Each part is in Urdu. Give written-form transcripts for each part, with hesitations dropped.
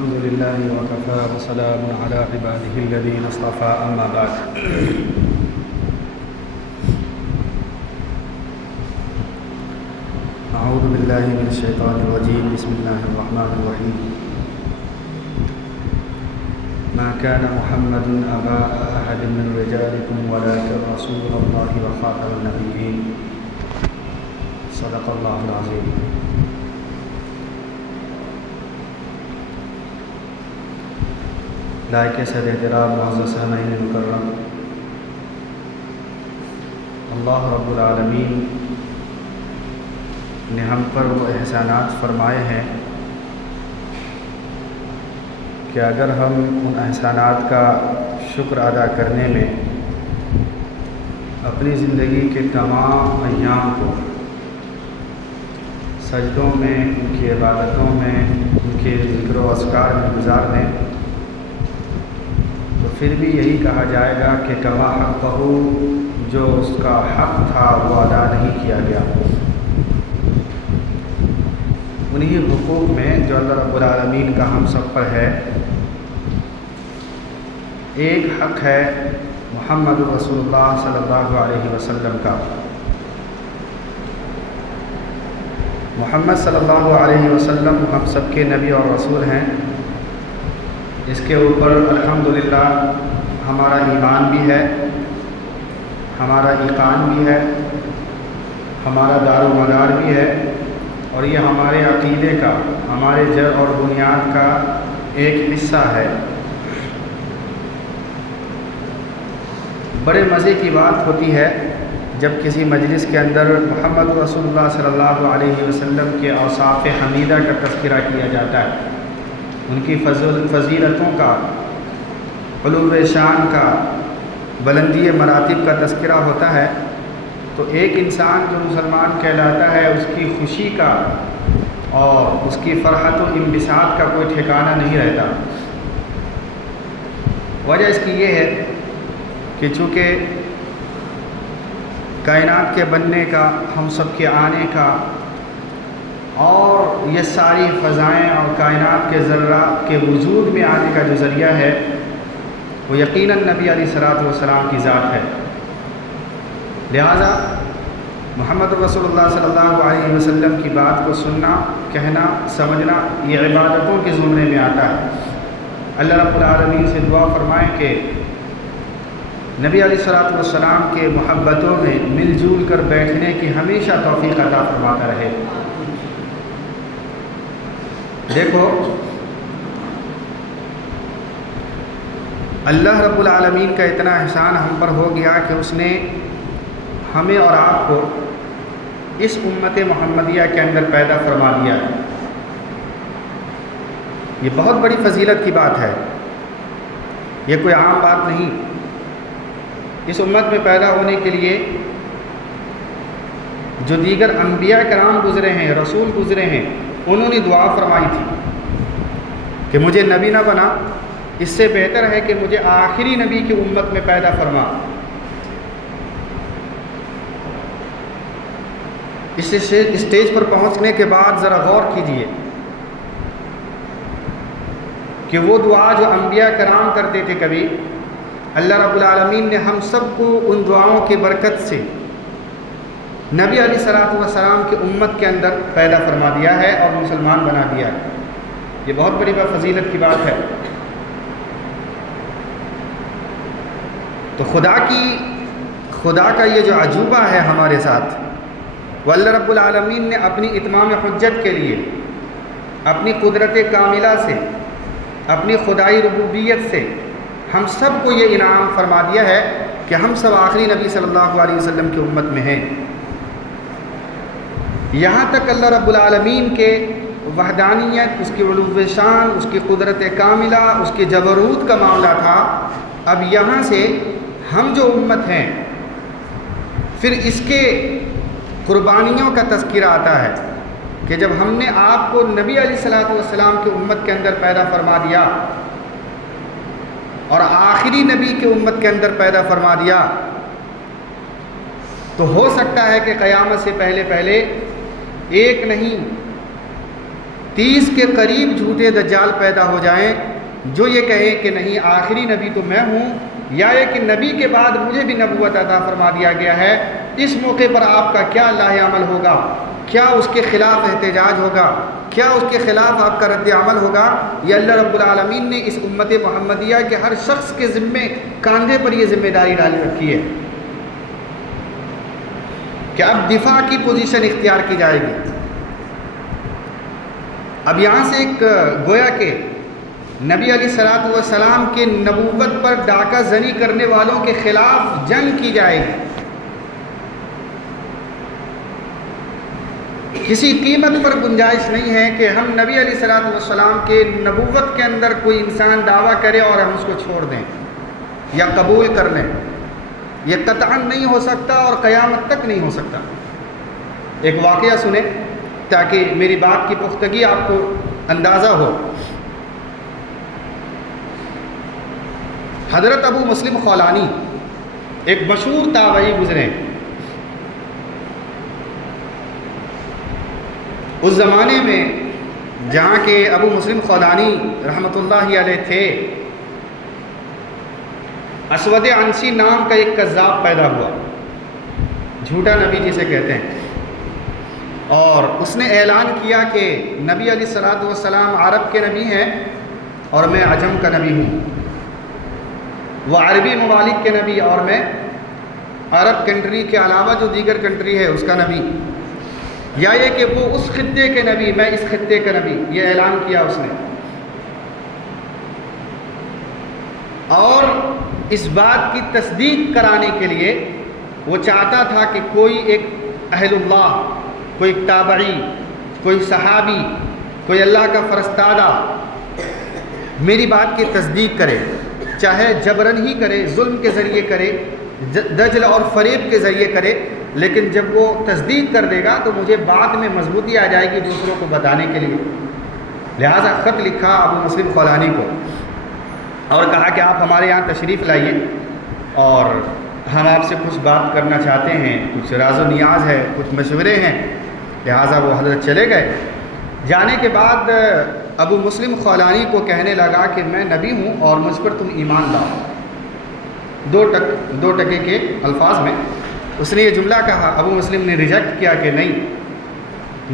الحمد لله وكفى وسلام على عباده الذين اصطفى أما بعد أعوذ بالله من الشيطان الرجيم بسم الله الرحمن الرحيم ما كان محمد أبا أحد من رجالكم ولكن رسول الله وخاتم النبيين صدق الله العظيم. لائق صد احترام معزز سامعین مکرم، اللہ رب العالمین نے ہم پر وہ احسانات فرمائے ہیں کہ اگر ہم ان احسانات کا شکر ادا کرنے میں اپنی زندگی کے تمام ایام کو سجدوں میں، ان کی عبادتوں میں، ان کے ذکر و اذکار میں گزار دیں تو پھر بھی یہی کہا جائے گا کہ کما حقہ، جو اس کا حق تھا وہ ادا نہیں کیا گیا۔ انہی حقوق میں جو اللہ رب العالمین کا ہم سب پر ہے، ایک حق ہے محمد رسول اللہ صلی اللہ علیہ وسلم کا۔ محمد صلی اللہ علیہ وسلم ہم سب کے نبی اور رسول ہیں۔ اس کے اوپر الحمدللہ ہمارا ایمان بھی ہے، ہمارا ایقان بھی ہے، ہمارا دار و مدار بھی ہے، اور یہ ہمارے عقیدے کا، ہمارے جڑ اور بنیاد کا ایک حصہ ہے۔ بڑے مزے کی بات ہوتی ہے جب کسی مجلس کے اندر محمد رسول اللہ صلی اللہ علیہ وسلم کے اوصاف حمیدہ کا تذکرہ کیا جاتا ہے، ان کی فضیلتوں کا، علو شان کا، بلندی مراتب کا تذکرہ ہوتا ہے، تو ایک انسان جو مسلمان کہلاتا ہے اس کی خوشی کا اور اس کی فرحت و انبساط کا کوئی ٹھکانہ نہیں رہتا۔ وجہ اس کی یہ ہے کہ چونکہ کائنات کے بننے کا، ہم سب کے آنے کا، اور یہ ساری فضائیں اور کائنات کے ذرات کے وجود میں آنے کا جو ذریعہ ہے وہ یقیناً نبی علیہ الصلوۃ والسلام کی ذات ہے۔ لہٰذا محمد رسول اللہ صلی اللہ علیہ وسلم کی بات کو سننا، کہنا، سمجھنا یہ عبادتوں کے زمرے میں آتا ہے۔ اللہ رب العالمین سے دعا فرمائیں کہ نبی علیہ الصلوۃ والسلام کے محبتوں میں مل جل کر بیٹھنے کی ہمیشہ توفیق عطا فرماتا رہے۔ دیکھو، اللہ رب العالمین کا اتنا احسان ہم پر ہو گیا کہ اس نے ہمیں اور آپ کو اس امت محمدیہ کے اندر پیدا فرما دیا ہے۔ یہ بہت بڑی فضیلت کی بات ہے، یہ کوئی عام بات نہیں۔ اس امت میں پیدا ہونے کے لیے جو دیگر انبیاء کرام گزرے ہیں، رسول گزرے ہیں، انہوں نے دعا فرمائی تھی کہ مجھے نبی نہ بنا، اس سے بہتر ہے کہ مجھے آخری نبی کی امت میں پیدا فرما۔ اس اسٹیج پر پہنچنے کے بعد ذرا غور کیجئے کہ وہ دعا جو انبیاء کرام کرتے تھے، کبھی اللہ رب العالمین نے ہم سب کو ان دعاؤں کی برکت سے نبی علیہ الصلوۃ والسلام کی امت کے اندر پیدا فرما دیا ہے اور مسلمان بنا دیا ہے۔ یہ بہت بڑی فضیلت کی بات ہے۔ تو خدا کا یہ جو عجوبہ ہے ہمارے ساتھ، وہ اللہ رب العالمین نے اپنی اتمام حجت کے لیے، اپنی قدرت کاملہ سے، اپنی خدائی ربوبیت سے ہم سب کو یہ انعام فرما دیا ہے کہ ہم سب آخری نبی صلی اللہ علیہ وسلم کی امت میں ہیں۔ یہاں تک اللہ رب العالمین کے وحدانیت، اس کی علو شان، اس کی قدرت کاملہ، اس کی جبروت کا معاملہ تھا۔ اب یہاں سے ہم جو امت ہیں، پھر اس کے قربانیوں کا تذکرہ آتا ہے کہ جب ہم نے آپ کو نبی علیہ الصلوۃ والسلام کی امت کے اندر پیدا فرما دیا اور آخری نبی کی امت کے اندر پیدا فرما دیا، تو ہو سکتا ہے کہ قیامت سے پہلے ایک نہیں 30 کے قریب جھوٹے دجال پیدا ہو جائیں جو یہ کہیں کہ نہیں آخری نبی تو میں ہوں، یا یہ کہ نبی کے بعد مجھے بھی نبوت عطا فرما دیا گیا ہے، اس موقع پر آپ کا کیا لاہ عمل ہوگا؟ کیا اس کے خلاف احتجاج ہوگا؟ کیا اس کے خلاف آپ کا رد عمل ہوگا؟ یہ اللہ رب العالمین نے اس امت محمدیہ کے ہر شخص کے ذمے کاندھے پر یہ ذمہ داری ڈال رکھی ہے کہ اب دفاع کی پوزیشن اختیار کی جائے گی۔ اب یہاں سے ایک گویا کہ نبی علیہ الصلوۃ والسلام کے نبوت پر ڈاکہ زنی کرنے والوں کے خلاف جنگ کی جائے گی۔ کسی قیمت پر گنجائش نہیں ہے کہ ہم نبی علیہ الصلوۃ والسلام کے نبوت کے اندر کوئی انسان دعویٰ کرے اور ہم اس کو چھوڑ دیں یا قبول کر لیں۔ یہ قطعاً نہیں ہو سکتا اور قیامت تک نہیں ہو سکتا۔ ایک واقعہ سنیں تاکہ میری بات کی پختگی آپ کو اندازہ ہو۔ حضرت ابو مسلم خولانی ایک مشہور تابعی گزرے۔ اس زمانے میں جہاں کے ابو مسلم خولانی رحمۃ اللہ علیہ تھے، اسود عنسی نام کا ایک کذاب پیدا ہوا، جھوٹا نبی جسے کہتے ہیں، اور اس نے اعلان کیا کہ نبی علیہ الصلوۃ والسلام عرب کے نبی ہیں اور میں عجم کا نبی ہوں، وہ عربی ممالک کے نبی اور میں عرب کنٹری کے علاوہ جو دیگر کنٹری ہے اس کا نبی، یا یہ کہ وہ اس خطے کے نبی میں اس خطے کا نبی، یہ اعلان کیا اس نے۔ اور اس بات کی تصدیق کرانے کے لیے وہ چاہتا تھا کہ کوئی ایک اہل اللہ، کوئی تابعی، کوئی صحابی، کوئی اللہ کا فرستادہ میری بات کی تصدیق کرے، چاہے جبرن ہی کرے، ظلم کے ذریعے کرے، دجل اور فریب کے ذریعے کرے، لیکن جب وہ تصدیق کر دے گا تو مجھے بعد میں مضبوطی آ جائے گی دوسروں کو بتانے کے لیے۔ لہٰذا خط لکھا ابو مسلم خولانی کو اور کہا کہ آپ ہمارے یہاں تشریف لائیے اور ہم آپ سے کچھ بات کرنا چاہتے ہیں، کچھ راز و نیاز ہے، کچھ مشورے ہیں۔ لہٰذا وہ حضرت چلے گئے۔ جانے کے بعد ابو مسلم خولانی کو کہنے لگا کہ میں نبی ہوں اور مجھ پر تم ایمان لاؤ۔ دو ٹکے کے الفاظ میں اس نے یہ جملہ کہا۔ ابو مسلم نے ریجیکٹ کیا کہ نہیں،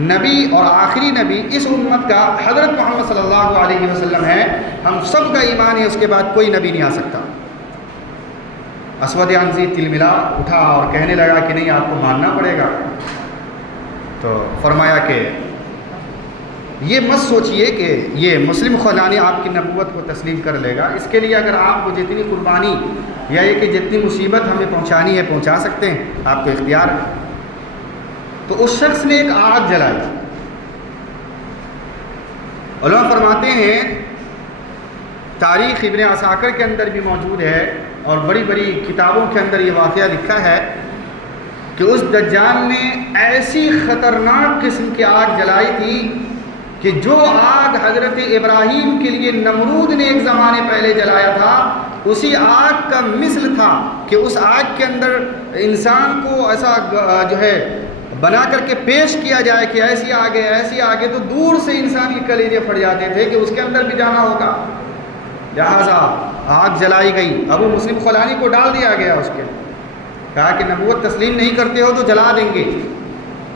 نبی اور آخری نبی اس امت کا حضرت محمد صلی اللہ علیہ وسلم ہے، ہم سب کا ایمان ہے، اس کے بعد کوئی نبی نہیں آ سکتا۔ اسود عنسی تلملا اٹھا اور کہنے لگا کہ نہیں، آپ کو ماننا پڑے گا۔ تو فرمایا کہ یہ مت سوچئے کہ یہ مسلم خولانی آپ کی نبوت کو تسلیم کر لے گا، اس کے لیے اگر آپ کو جتنی قربانی یا یہ کہ جتنی مصیبت ہمیں پہنچانی ہے پہنچا سکتے ہیں، آپ کو اختیار ہے۔ تو اس شخص نے ایک آگ جلائی۔ علماء فرماتے ہیں، تاریخ ابن عساکر کے اندر بھی موجود ہے اور بڑی بڑی کتابوں کے اندر یہ واقعہ لکھا ہے کہ اس دجال نے ایسی خطرناک قسم کی آگ جلائی تھی کہ جو آگ حضرت ابراہیم کے لیے نمرود نے ایک زمانے پہلے جلایا تھا، اسی آگ کا مثل تھا کہ اس آگ کے اندر انسان کو ایسا جو ہے بنا کر کے پیش کیا جائے کہ ایسی آگے تو دور سے انسان کے کلیجے پھٹ جاتے تھے کہ اس کے اندر بھی جانا ہوگا۔ لہٰذا آگ جلائی گئی، ابو مسلم خولانی کو ڈال دیا گیا، اس کے کہا کہ نبوت تسلیم نہیں کرتے ہو تو جلا دیں گے۔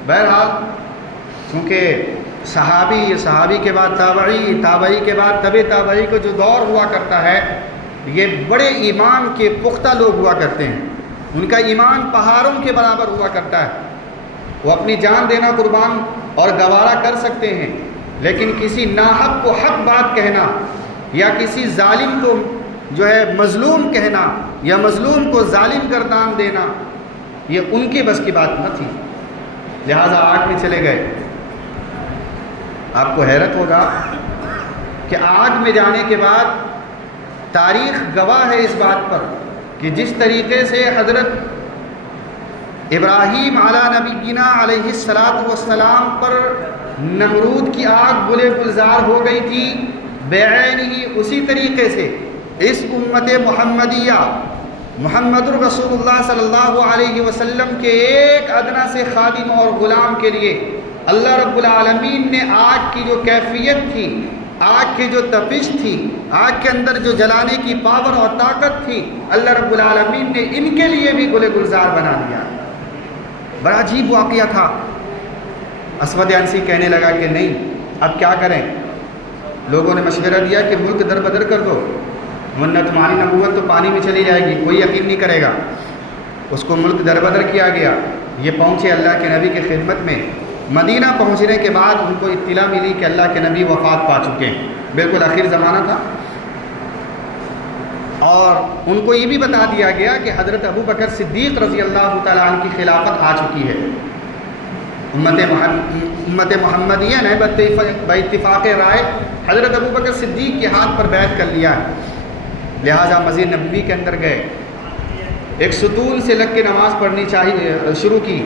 بہرحال چونکہ صحابی کے بعد تابعی کے بعد تابعی کو جو دور ہوا کرتا ہے، یہ بڑے ایمان کے پختہ لوگ ہوا کرتے ہیں، ان کا ایمان پہاڑوں کے برابر ہوا کرتا ہے، وہ اپنی جان دینا قربان اور گوارا کر سکتے ہیں، لیکن کسی ناحق کو حق بات کہنا یا کسی ظالم کو جو ہے مظلوم کہنا یا مظلوم کو ظالم گردان دینا، یہ ان کی بس کی بات نہ تھی۔ لہٰذا آگ میں چلے گئے۔ آپ کو حیرت ہوگا کہ آگ میں جانے کے بعد تاریخ گواہ ہے اس بات پر کہ جس طریقے سے حضرت ابراہیم علی نبینا علیہ الصلاۃ والسلام پر نمرود کی آگ گلے گلزار ہو گئی تھی، بعین ہی اسی طریقے سے اس امت محمدیہ محمد الرسول اللہ صلی اللہ علیہ وسلم کے ایک ادنا سے خادم اور غلام کے لیے اللہ رب العالمین نے آگ کی جو کیفیت تھی، آگ کی جو تپش تھی، آگ کے اندر جو جلانے کی پاور اور طاقت تھی، اللہ رب العالمین نے ان کے لیے بھی گل گلزار بنا دیا۔ بڑا عجیب واقعہ تھا۔ اسود عنسی کہنے لگا کہ نہیں، اب کیا کریں؟ لوگوں نے مشورہ دیا کہ ملک در بدر کر دو، ورنہ تمہاری نبوت تو پانی میں چلی جائے گی، کوئی یقین نہیں کرے گا۔ اس کو ملک در بدر کیا گیا۔ یہ پہنچے اللہ کے نبی کی خدمت میں۔ مدینہ پہنچنے کے بعد ان کو اطلاع ملی کہ اللہ کے نبی وفات پا چکے ہیں، بالکل آخر زمانہ تھا، اور ان کو یہ بھی بتا دیا گیا کہ حضرت ابو بکر صدیق رضی اللہ تعالیٰ عنہ کی خلافت آ چکی ہے۔ امت محمدیہ نے باتفاق رائے حضرت ابو بکر صدیق کے ہاتھ پر بیعت کر لیا ہے، لہٰذا مسجد نبوی کے اندر گئے، ایک ستون سے لگ کے نماز پڑھنی شروع کی۔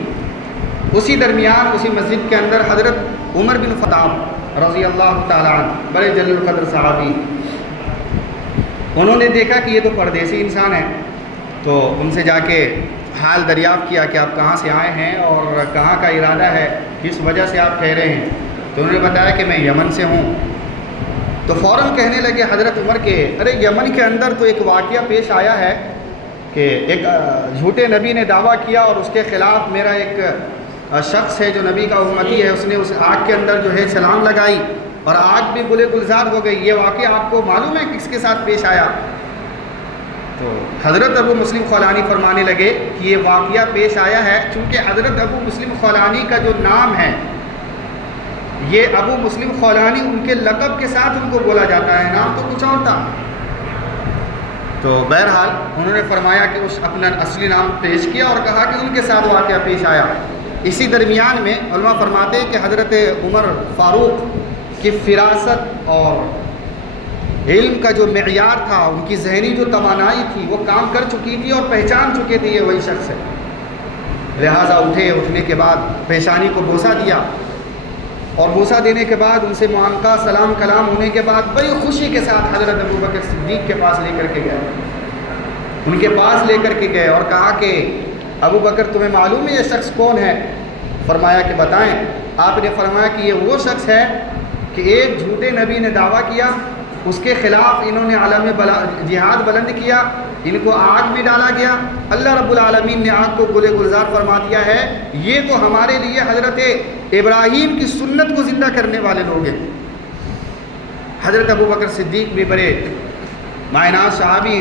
اسی درمیان اسی مسجد کے اندر حضرت عمر بن خطاب رضی اللہ تعالیٰ عنہ، بڑے جلیل القدر صحابی، انہوں نے دیکھا کہ یہ تو پردیسی انسان ہے، تو ان سے جا کے حال دریافت کیا کہ آپ کہاں سے آئے ہیں اور کہاں کا ارادہ ہے، کس وجہ سے آپ ٹھہرے ہیں؟ تو انہوں نے بتایا کہ میں یمن سے ہوں۔ تو فوراً کہنے لگے حضرت عمر کہ ارے یمن کے اندر تو ایک واقعہ پیش آیا ہے کہ ایک جھوٹے نبی نے دعویٰ کیا اور اس کے خلاف میرا ایک شخص ہے جو نبی کا امتی ہے، اس نے اس آگ کے اندر جو ہے چھلانگ لگائی اور آگ بھی گلے گلزار ہو گئی، یہ واقعہ آپ کو معلوم ہے کس کے ساتھ پیش آیا؟ تو حضرت ابو مسلم خولانی فرمانے لگے کہ یہ واقعہ پیش آیا ہے چونکہ حضرت ابو مسلم خولانی کا جو نام ہے، یہ ابو مسلم خولانی ان کے لقب کے ساتھ ان کو بولا جاتا ہے، نام تو کچھ اور تھا۔ تو بہرحال انہوں نے فرمایا کہ اس اپنا اصلی نام پیش کیا اور کہا کہ ان کے ساتھ واقعہ پیش آیا۔ اسی درمیان میں علماء فرماتے ہیں کہ حضرت عمر فاروق کی فراست اور علم کا جو معیار تھا، ان کی ذہنی جو توانائی تھی وہ کام کر چکی تھی اور پہچان چکے تھے یہ وہی شخص ہے، لہٰذا اٹھنے کے بعد پیشانی کو بوسہ دیا، اور بوسہ دینے کے بعد ان سے معانقہ سلام کلام ہونے کے بعد بڑی خوشی کے ساتھ حضرت ابو بکر صدیق کے پاس لے کر کے گئے، ان کے پاس لے کر کے گئے اور کہا کہ ابو بکر تمہیں معلوم ہے یہ شخص کون ہے؟ فرمایا کہ بتائیں۔ آپ نے فرمایا کہ یہ وہ شخص ہے کہ ایک جھوٹے نبی نے دعویٰ کیا، اس کے خلاف انہوں نے عالم جہاد بلند کیا، ان کو آگ میں ڈالا گیا، اللہ رب العالمین نے آگ کو گلے گلزار فرما دیا ہے، یہ تو ہمارے لیے حضرت ابراہیم کی سنت کو زندہ کرنے والے لوگ ہیں۔ حضرت ابو بکر صدیق بھی بڑے معناس صحابی،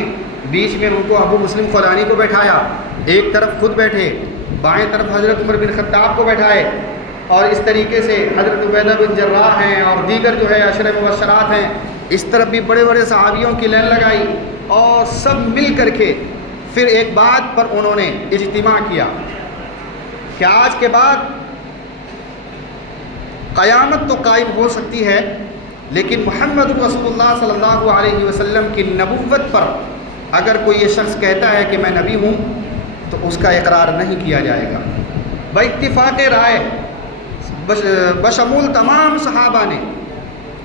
بیچ میں ان کو ابو مسلم خولانی کو بیٹھایا، ایک طرف خود بیٹھے، بائیں طرف حضرت عمر بن خطاب کو بیٹھائے، اور اس طریقے سے حضرت عبیدہ بن جراح ہیں اور دیگر جو ہے عشرہ مبشرات ہیں، اس طرف بھی بڑے بڑے صحابیوں کی لائن لگائی، اور سب مل کر کے پھر ایک بات پر انہوں نے اجتماع کیا کہ آج کے بعد قیامت تو قائم ہو سکتی ہے، لیکن محمد رسول اللہ صلی اللہ علیہ وسلم کی نبوت پر اگر کوئی یہ شخص کہتا ہے کہ میں نبی ہوں تو اس کا اقرار نہیں کیا جائے گا۔ باتفاق رائے بشمول تمام صحابہ نے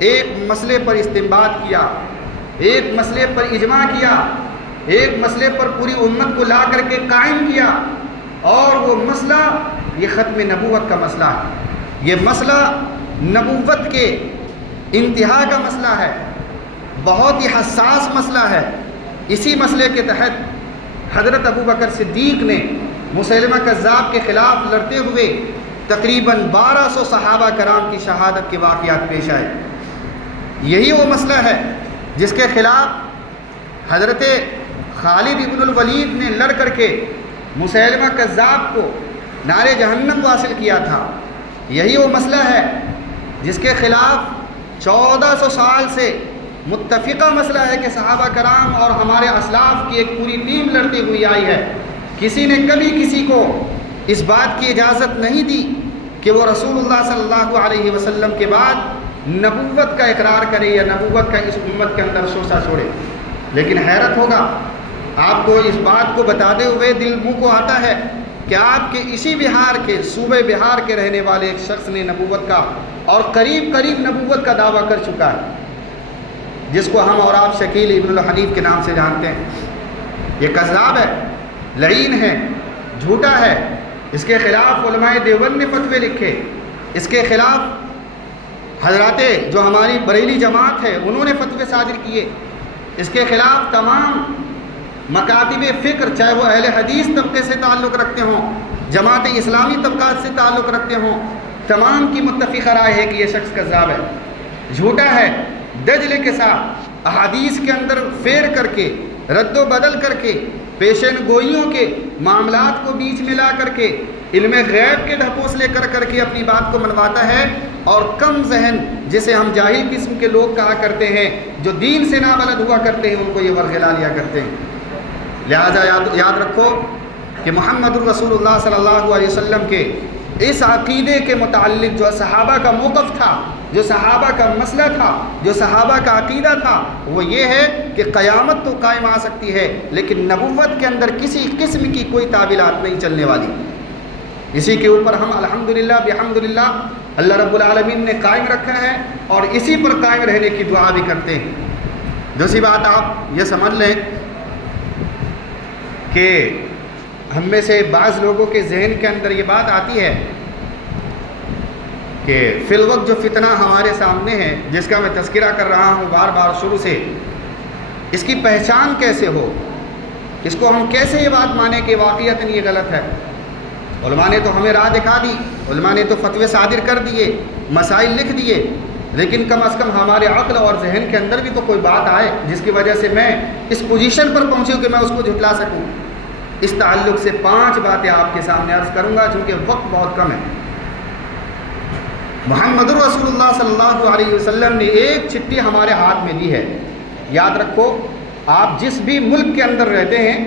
ایک مسئلے پر استنباط کیا، ایک مسئلے پر اجماع کیا، ایک مسئلے پر پوری امت کو لا کر کے قائم کیا، اور وہ مسئلہ یہ ختم نبوت کا مسئلہ ہے، یہ مسئلہ نبوت کے انتہا کا مسئلہ ہے، بہت ہی حساس مسئلہ ہے۔ اسی مسئلے کے تحت حضرت ابو بکر صدیق نے مسیلمہ کذاب کے خلاف لڑتے ہوئے تقریباً 1200 صحابہ کرام کی شہادت کے واقعات پیش آئے۔ یہی وہ مسئلہ ہے جس کے خلاف حضرت خالد ابن الولید نے لڑ کر کے مسیلمہ کذاب کو نار جہنم واصل کیا تھا۔ یہی وہ مسئلہ ہے جس کے خلاف 1400 سال سے متفقہ مسئلہ ہے کہ صحابہ کرام اور ہمارے اسلاف کی ایک پوری ٹیم لڑتی ہوئی آئی ہے، کسی نے کبھی کسی کو اس بات کی اجازت نہیں دی کہ وہ رسول اللہ صلی اللہ علیہ وسلم کے بعد نبوت کا اقرار کرے یا نبوت کا اس امت کے اندر شوشہ چھوڑے۔ لیکن حیرت ہوگا آپ کو اس بات کو بتاتے ہوئے دل منہ کو آتا ہے کہ آپ کے اسی بہار کے صوبے بہار کے رہنے والے ایک شخص نے نبوت کا اور قریب قریب نبوت کا دعویٰ کر چکا ہے، جس کو ہم اور آپ شکیل ابن الحنیف کے نام سے جانتے ہیں۔ یہ کذاب ہے، لعین ہے، جھوٹا ہے، اس کے خلاف علماء دیوبند نے فتوے لکھے، اس کے خلاف حضرات جو ہماری بریلی جماعت ہے انہوں نے فتوے صادر کیے، اس کے خلاف تمام مکاتب فکر، چاہے وہ اہل حدیث طبقے سے تعلق رکھتے ہوں، جماعت اسلامی طبقات سے تعلق رکھتے ہوں، تمام کی متفقہ رائے ہے کہ یہ شخص کذاب ہے، جھوٹا ہے، دجل کے ساتھ احادیث کے اندر فیر کر کے، رد و بدل کر کے، پیشین گوئیوں کے معاملات کو بیچ میں لا کر کے، علم غیب کے ڈھپوسلے کر کے اپنی بات کو منواتا ہے، اور کم ذہن جسے ہم جاہل قسم کے لوگ کہا کرتے ہیں، جو دین سے نابلد ہوا کرتے ہیں، ان کو یہ ورغلا لیا کرتے ہیں۔ لہذا یاد رکھو کہ محمد الرسول اللہ صلی اللہ علیہ وسلم کے اس عقیدے کے متعلق جو صحابہ کا موقف تھا، جو صحابہ کا مسئلہ تھا، جو صحابہ کا عقیدہ تھا، وہ یہ ہے کہ قیامت تو قائم آ سکتی ہے لیکن نبوت کے اندر کسی قسم کی کوئی تعویلات نہیں چلنے والی۔ اسی کے اوپر ہم الحمدللہ بحمدللہ اللہ رب العالمین نے قائم رکھا ہے، اور اسی پر قائم رہنے کی دعا بھی کرتے ہیں۔ دوسری بات آپ یہ سمجھ لیں کہ ہم میں سے بعض لوگوں کے ذہن کے اندر یہ بات آتی ہے کہ فی الوقت جو فتنہ ہمارے سامنے ہے، جس کا میں تذکرہ کر رہا ہوں بار بار شروع سے، اس کی پہچان کیسے ہو، اس کو ہم کیسے یہ بات مانیں کہ واقعتاً یہ غلط ہے۔ علماء نے تو ہمیں راہ دکھا دی، علماء نے تو فتوے صادر کر دیے، مسائل لکھ دیے، لیکن کم از کم ہمارے عقل اور ذہن کے اندر بھی تو کوئی بات آئے جس کی وجہ سے میں اس پوزیشن پر پہنچوں کہ میں اس کو جھٹلا سکوں۔ اس تعلق سے 5 باتیں آپ کے سامنے عرض کروں گا چونکہ وقت بہت کم ہے۔ محمد رسول اللہ صلی اللہ علیہ وسلم نے ایک چٹھی ہمارے ہاتھ میں دی ہے۔ یاد رکھو، آپ جس بھی ملک کے اندر رہتے ہیں،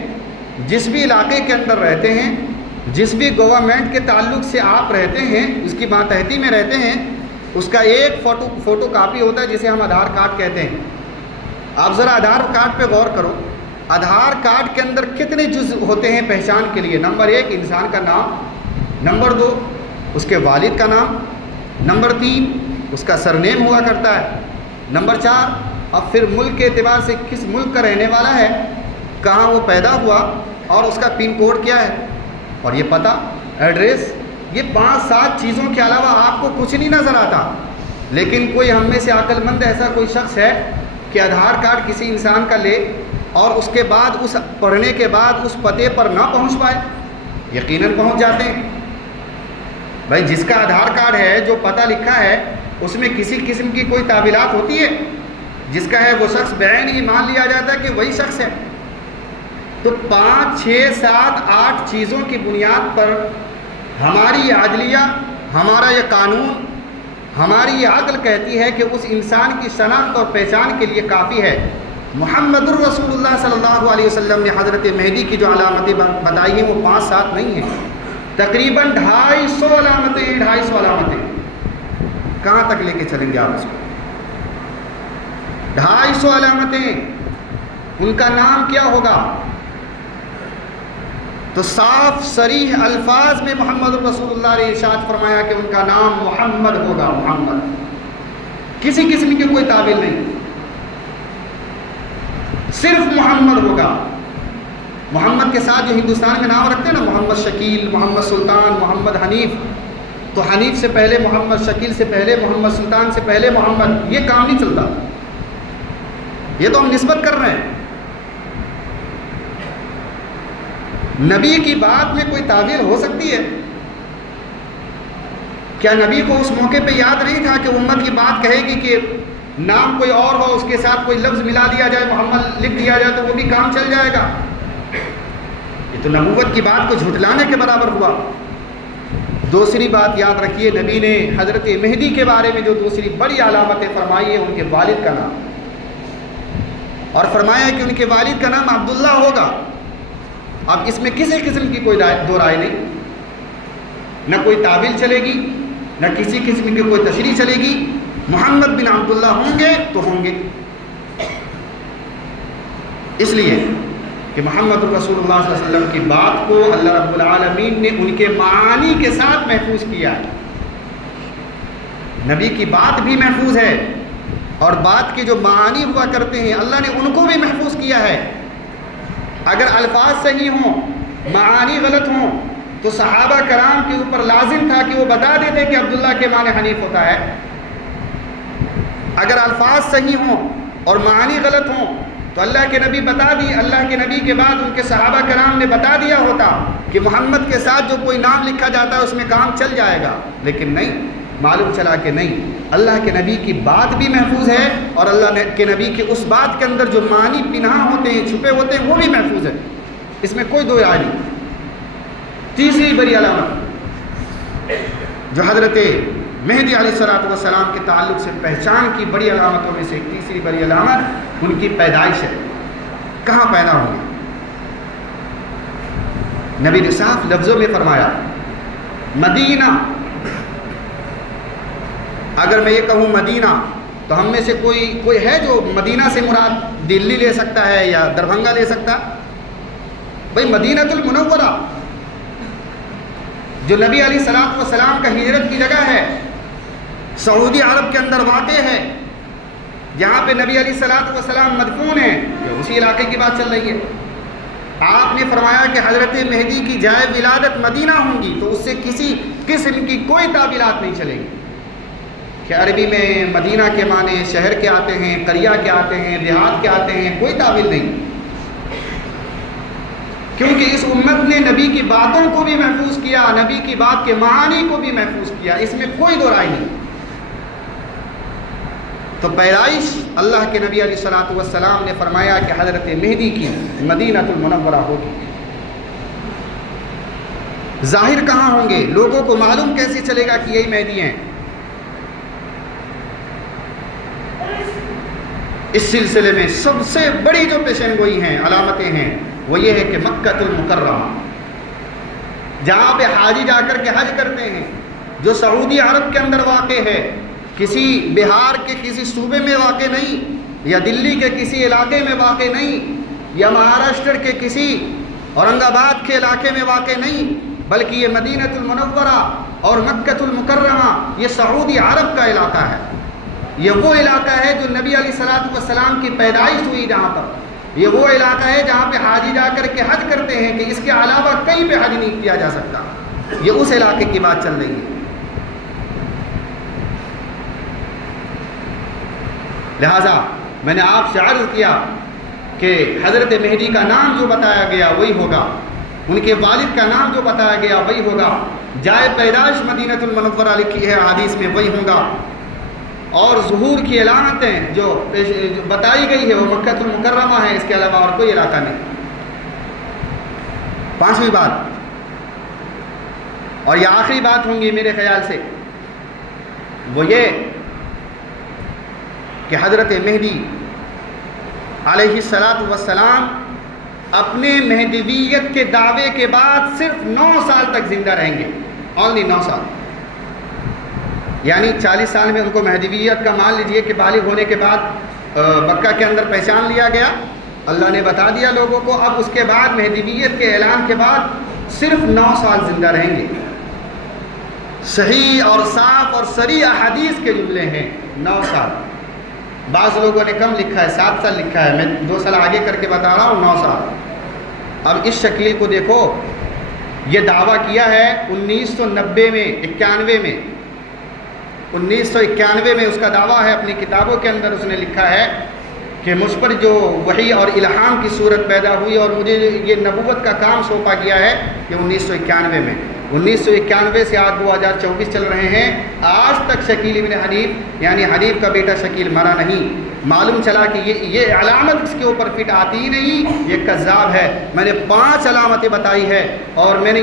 جس بھی علاقے کے اندر رہتے ہیں، جس بھی گورنمنٹ کے تعلق سے آپ رہتے ہیں، اس کی ماتحتی میں رہتے ہیں، اس کا ایک فوٹو کاپی ہوتا ہے جسے ہم آدھار کارڈ کہتے ہیں۔ آپ ذرا آدھار کارڈ پہ غور کرو، آدھار کارڈ کے اندر کتنے جز ہوتے ہیں پہچان کے لیے؟ نمبر 1 انسان کا نام، نمبر 2 اس کے والد کا نام، نمبر 3 اس کا سرنیم ہوا کرتا ہے، نمبر 4 اب پھر ملک کے اعتبار سے کس ملک کا رہنے والا ہے، کہاں وہ پیدا ہوا اور اس کا پن کوڈ کیا ہے، اور یہ پتہ، ایڈریس۔ یہ 5-7 چیزوں کے علاوہ آپ کو کچھ نہیں نظر آتا۔ لیکن کوئی ہم میں سے عقل مند ایسا کوئی شخص ہے کہ آدھار کارڈ کسی انسان کا لے اور اس کے بعد اس پڑھنے کے بعد اس پتے پر نہ پہنچ پائے؟ یقیناً پہنچ جاتے ہیں۔ بھائی جس کا آدھار کارڈ ہے، جو پتہ لکھا ہے، اس میں کسی قسم کی کوئی تعویلات ہوتی ہے؟ جس کا ہے وہ شخص بعین ہی مان لیا جاتا ہے کہ وہی شخص ہے۔ تو 5, 6, 7, 8 چیزوں کی بنیاد پر ہماری یہ عدلیہ، ہمارا یہ قانون، ہماری یہ عقل کہتی ہے کہ اس انسان کی شناخت اور پہچان کے لیے کافی ہے۔ محمد الرسول اللہ صلی اللہ علیہ وسلم نے حضرت مہدی کی جو علامتیں بتائی ہیں وہ 5-7 نہیں ہیں، تقریباً 250 علامتیں ہیں۔ 250 علامتیں کہاں تک لے کے چلیں گے آپ اس کو؟ 250 علامتیں، ان کا نام کیا ہوگا؟ تو صاف صریح الفاظ میں محمد رسول اللہ نے ارشاد فرمایا کہ ان کا نام محمد ہوگا، محمد، کسی قسم کی کوئی تعویل نہیں، صرف محمد ہوگا۔ محمد کے ساتھ جو ہندوستان میں نام رکھتے ہیں نا، محمد شکیل، محمد سلطان، محمد حنیف، تو حنیف سے پہلے محمد، شکیل سے پہلے محمد، سلطان سے پہلے محمد، یہ کام نہیں چلتا، یہ تو ہم نسبت کر رہے ہیں۔ نبی کی بات میں کوئی تعبیر ہو سکتی ہے؟ کیا نبی کو اس موقع پہ یاد نہیں تھا کہ امت کی بات کہے گی کہ نام کوئی اور ہو، اس کے ساتھ کوئی لفظ ملا دیا جائے، محمد لکھ دیا جائے تو وہ بھی کام چل جائے گا؟ یہ تو نبوت کی بات کو جھٹلانے کے برابر ہوا۔ دوسری بات یاد رکھیے، نبی نے حضرت مہدی کے بارے میں جو دوسری بڑی علامتیں فرمائی ہے، ان کے والد کا نام، اور فرمایا کہ ان کے والد کا نام عبداللہ ہوگا۔ اب اس میں کسی قسم کی کوئی دو رائے نہیں، نہ کوئی تعویل چلے گی، نہ کسی قسم کی کوئی تشریح چلے گی۔ محمد بن عبداللہ ہوں گے تو ہوں گے، اس لیے کہ محمد رسول اللہ صلی اللہ علیہ وسلم کی بات کو اللہ رب العالمین نے ان کے معانی کے ساتھ محفوظ کیا ہے۔ نبی کی بات بھی محفوظ ہے، اور بات کے جو معانی ہوا کرتے ہیں اللہ نے ان کو بھی محفوظ کیا ہے۔ اگر الفاظ صحیح ہوں، معانی غلط ہوں، تو صحابہ کرام کے اوپر لازم تھا کہ وہ بتا دیتے کہ عبداللہ کے معنی حنیف ہوتا ہے۔ اگر الفاظ صحیح ہوں اور معانی غلط ہوں تو اللہ کے نبی بتا دی، اللہ کے نبی کے بعد ان کے صحابہ کرام نے بتا دیا ہوتا کہ محمد کے ساتھ جو کوئی نام لکھا جاتا ہے اس میں کام چل جائے گا، لیکن نہیں، معلوم چلا کہ نہیں، اللہ کے نبی کی بات بھی محفوظ ہے اور اللہ کے نبی کی اس بات کے اندر جو معنی پنہا ہوتے ہیں، چھپے ہوتے ہیں، وہ بھی محفوظ ہے، اس میں کوئی دو رائے نہیں۔ تیسری بڑی علامت جو حضرت مہدی علیہ السلام کے تعلق سے پہچان کی بڑی علامتوں میں سے ایک تیسری بڑی علامت ان کی پیدائش ہے۔ کہاں پیدا ہوں گے؟ نبی نے صاف لفظوں میں فرمایا مدینہ۔ اگر میں یہ کہوں مدینہ تو ہم میں سے کوئی ہے جو مدینہ سے مراد دلی لے سکتا ہے یا دربھنگہ لے سکتا؟ بھئی مدینۃ المنورہ جو نبی علیہ السلام کا ہجرت کی جگہ ہے، سعودی عرب کے اندر واقع ہے، جہاں پہ نبی علیہ السلام مدفون ہیں، یہ اسی علاقے کی بات چل رہی ہے۔ آپ نے فرمایا کہ حضرت مہدی کی جائے ولادت مدینہ ہوں گی، تو اس سے کسی قسم کی کوئی تعبیرات نہیں چلے گی کہ عربی میں مدینہ کے معنی شہر کے آتے ہیں، قریہ کے آتے ہیں، دیہات کے آتے ہیں، کوئی تعبیر نہیں، کیونکہ اس امت نے نبی کی باتوں کو بھی محفوظ کیا، نبی کی بات کے معانی کو بھی محفوظ کیا، اس میں کوئی دو رائے نہیں۔ تو پیدائش اللہ کے نبی علیہ السلام نے فرمایا کہ حضرت مہدی کی مدینۃ المنورہ ہوگی۔ ظاہر کہاں ہوں گے؟ لوگوں کو معلوم کیسے چلے گا کہ یہی مہدی ہیں؟ اس سلسلے میں سب سے بڑی جو پیشن گوئی ہیں، علامتیں ہیں، وہ یہ ہے کہ مکہ المکرمہ، جہاں پہ حاجی جا کر کے حج کرتے ہیں، جو سعودی عرب کے اندر واقع ہے، کسی بہار کے کسی صوبے میں واقع نہیں، یا دلی کے کسی علاقے میں واقع نہیں، یا مہاراشٹر کے کسی اورنگ آباد کے علاقے میں واقع نہیں، بلکہ یہ مدینۃ المنورہ اور مکہ المکرمہ یہ سعودی عرب کا علاقہ ہے۔ یہ وہ علاقہ ہے جو نبی علیہ السلام کی پیدائش ہوئی، جہاں پر یہ وہ علاقہ ہے جہاں پہ حاجی جا کر کے حج کرتے ہیں کہ اس کے علاوہ کہیں پہ حج نہیں کیا جا سکتا۔ یہ اس علاقے کی بات چل رہی ہے۔ لہٰذا میں نے آپ سے عرض کیا کہ حضرت مہدی کا نام جو بتایا گیا وہی ہوگا، ان کے والد کا نام جو بتایا گیا وہی ہوگا، جائے پیدائش مدینۃ المنورہ لکھی ہے حدیث میں وہی ہوگا، اور ظہور کی علامتیں جو بتائی گئی ہے وہ مکہ المکرمہ ہے، اس کے علاوہ اور کوئی علاقہ نہیں۔ پانچویں بات اور یہ آخری بات ہوں گی میرے خیال سے، وہ یہ کہ حضرت مہدی علیہ السلام اپنے مہدویت کے دعوے کے بعد صرف 9 سال تک زندہ رہیں گے، اونلی 9 سال، یعنی 40 سال میں ان کو مہدویت کا مان لیجئے کہ بالغ ہونے کے بعد مکہ کے اندر پہچان لیا گیا، اللہ نے بتا دیا لوگوں کو، اب اس کے بعد مہدویت کے اعلان کے بعد صرف 9 سال زندہ رہیں گے۔ صحیح اور صاف اور صریح احادیث کے جملے ہیں 9 سال، بعض لوگوں نے کم لکھا ہے، 7 سال لکھا ہے، میں 2 سال آگے کر کے بتا رہا ہوں 9 سال۔ اب اس شکیل کو دیکھو، یہ دعویٰ کیا ہے 1990 میں 91 میں 1991 میں اس کا دعویٰ ہے، اپنی کتابوں کے اندر اس نے لکھا ہے کہ مجھ پر جو وحی اور الہام کی صورت پیدا ہوئی اور مجھے یہ نبوت کا کام سونپا گیا ہے کہ 1991 میں، 1991 سے آج 2024 چل رہے ہیں، آج تک شکیل ابن حنیف یعنی حنیف کا بیٹا شکیل مرا نہیں۔ معلوم چلا کہ یہ علامت اس کے اوپر فٹ آتی ہی نہیں، یہ کذاب ہے۔ میں نے 5 علامتیں بتائی ہے اور میں نے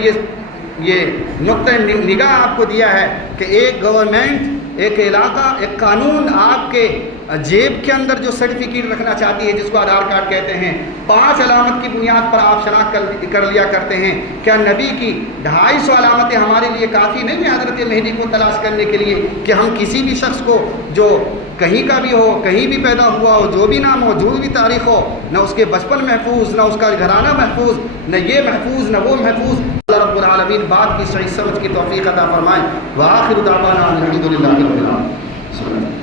یہ نقطہ نگاہ آپ کو دیا ہے کہ ایک گورنمنٹ، ایک علاقہ، ایک قانون آپ کے جیب کے اندر جو سرٹیفکیٹ رکھنا چاہتی ہے، جس کو آدھار کارڈ کہتے ہیں، 5 علامت کی بنیاد پر آپ شناخت کر لیا کرتے ہیں۔ کیا نبی کی 250 علامتیں ہمارے لیے کافی نہیں ہیں حضرت مہدی کو تلاش کرنے کے لیے کہ ہم کسی بھی شخص کو جو کہیں کا بھی ہو، کہیں بھی پیدا ہوا ہو، جو بھی نام ہو، جو بھی تاریخ ہو، نہ اس کے بچپن محفوظ، نہ اس کا گھرانہ محفوظ، نہ یہ محفوظ، نہ وہ محفوظ؟ اللہ رب العالمین بات کی صحیح سمجھ کی توفیق عطا فرمائے۔ وآخر دعوانا الحمدللہ رب العالمین۔